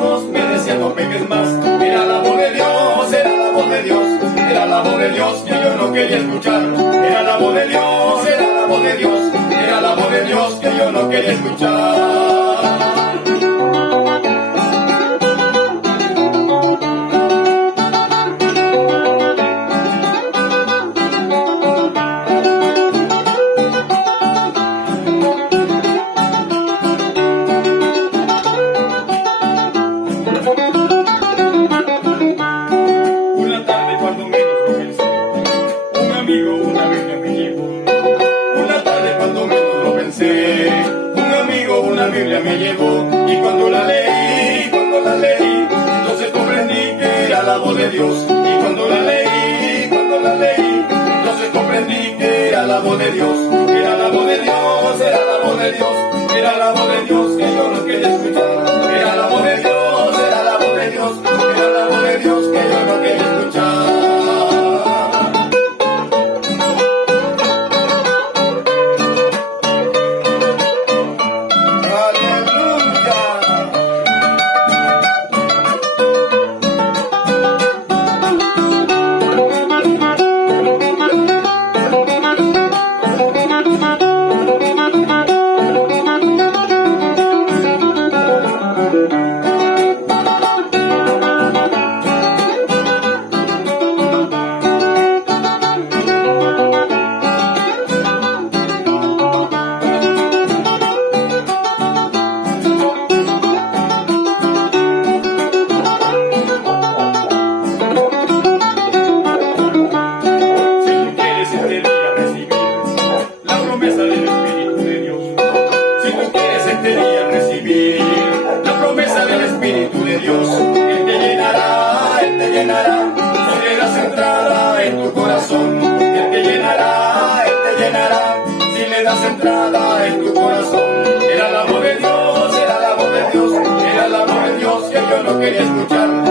voz, me decía no peques más. Era la voz de Dios, era la voz de Dios, era la voz de Dios que yo no quería escuchar. Era la voz de Dios, era la voz de Dios, era la voz de Dios que yo no quería escuchar. Una tarde cuando menos lo pensé, un amigo una Biblia me llevó. Una tarde cuando menos lo pensé, un amigo una Biblia me llevó. Y cuando la leí, entonces comprendí que era la voz de Dios. Y cuando la leí, entonces comprendí que era la voz de Dios. Era la voz de Dios, era la voz de Dios, era la voz de Dios que yo no quería escuchar. Era la voz de Dios, era la voz de Dios, era la voz de Dios que yo no quería escuchar. Recibir la promesa del Espíritu de Dios. Él te llenará, si le das entrada en tu corazón. Él te llenará, si le das entrada en tu corazón. Era la voz de Dios, era la voz de Dios, era la voz de Dios que yo no quería escuchar.